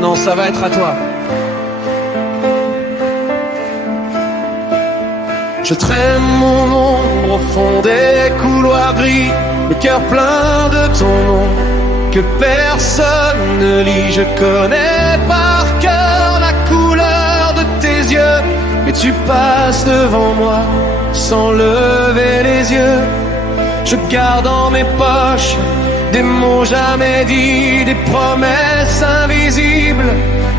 Non, ça va être à toi. Je traîne mon ombre au fond des couloirs gris, le cœur plein de ton nom que personne ne lit. Je connais par cœur la couleur de tes yeux, mais tu passes devant moi sans lever les yeux. Je garde dans mes poches des mots jamais dits, des promesses invisibles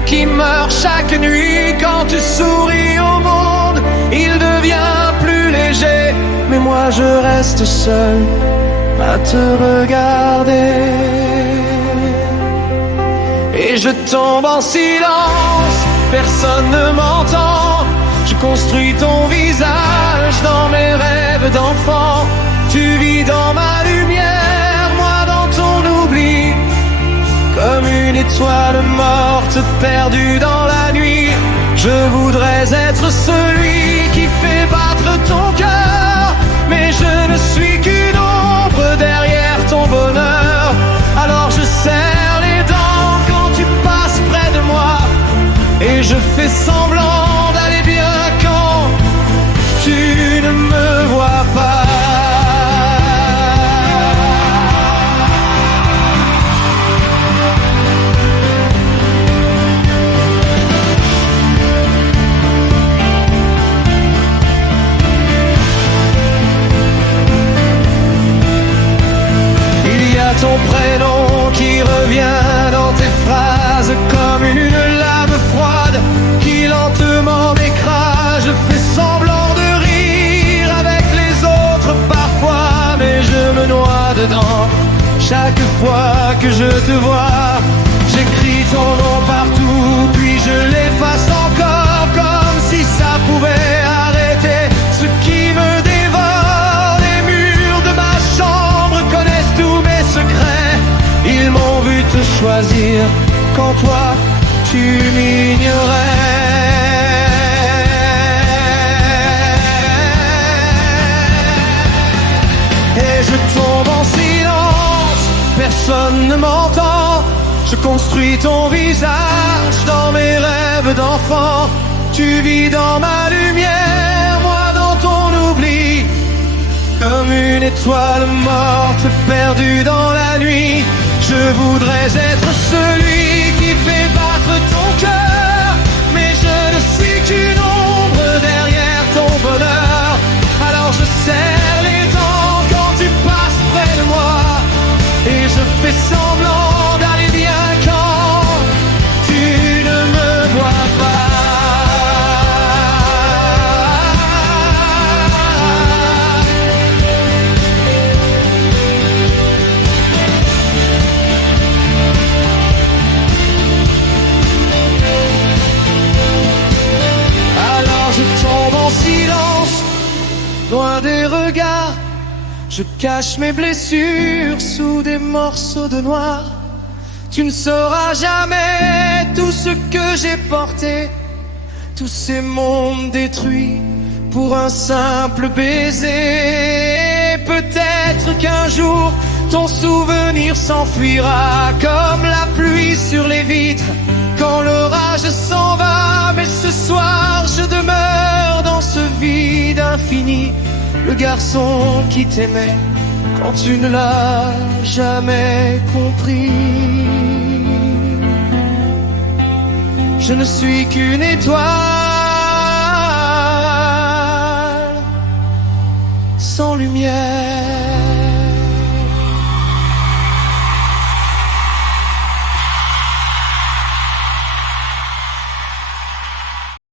qui meurent chaque nuit. Quand tu souris au monde, il devient plus léger, mais moi je reste seul à te regarder. Et je tombe en silence, personne ne m'entend. Je construis ton visage dans mes rêves d'enfant. Tu vis dans ma lumière, moi dans ton oubli, comme une étoile morte perdue dans la nuit. Je voudrais être celui qui fait battre ton cœur, mais je ne suis qu'une ombre derrière ton bonheur. Alors je serre les dents quand tu passes près de moi, et je fais semblant d'aller bien quand tu ne me vois pas. Ton prénom qui revient dans tes phrases comme une lame froide qui lentement m'écrase. Je fais semblant de rire avec les autres parfois, mais je me noie dedans. Chaque fois que je te vois, j'écris ton nom partout, puis je l'efface encore comme si ça pouvait arrêter ce qui me dévore. Les murs de ma chambre connaissent tous mes secrets. Ils m'ont vu te choisir quand toi tu m'ignorais. Et je tombe en silence, personne ne m'entend. Je construis ton visage dans mes rêves d'enfant. Tu vis dans ma lumière, moi dans ton oubli, comme une étoile morte perdue dans la nuit. Je voudrais être celui qui fait battre ton cœur, mais je ne suis qu'une ombre derrière ton bonheur. Alors je serre les dents quand tu passes près de moi, et je fais semblant d'aller bien quand tu ne me vois pas. Loin des regards, je cache mes blessures sous des morceaux de noir. Tu ne sauras jamais tout ce que j'ai porté, tous ces mondes détruits pour un simple baiser. Peut-être qu'un jour ton souvenir s'enfuira comme la pluie sur les vitres quand l'orage s'en va. Mais ce soir je demeure dans ce vide infini, le garçon qui t'aimait quand tu ne l'as jamais compris. Je ne suis qu'une étoile sans lumière.